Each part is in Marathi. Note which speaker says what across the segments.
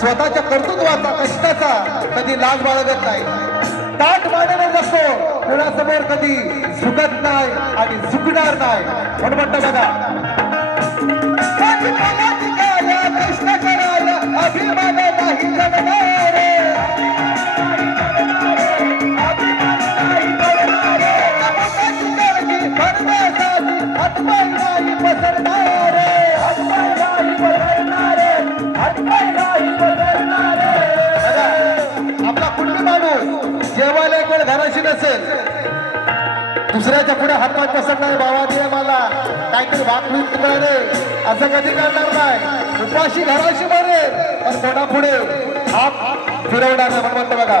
Speaker 1: स्वतःच्या कर्तृत्वाचा कष्टाचा कधी लाज बाळगत नाही. ताट मांडणे नसतो कोणासमोर कधी झुकत नाही आणि झुकणार नाही. म्हणून म्हणतो बघा आपला कुठली माणूस? जेवायला एक वेळ घराशी नसेल. दुसऱ्याच्या पुढे हातपात बसत नाही बाबा दे मला. काहीतरी वाकून तुला रे असं कधी करणार नाही. उपाशी घराशी मारे पण कोणा पुढे हात फिरवणार नाही. म्हणून बघा.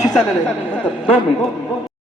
Speaker 1: she said it at the moment.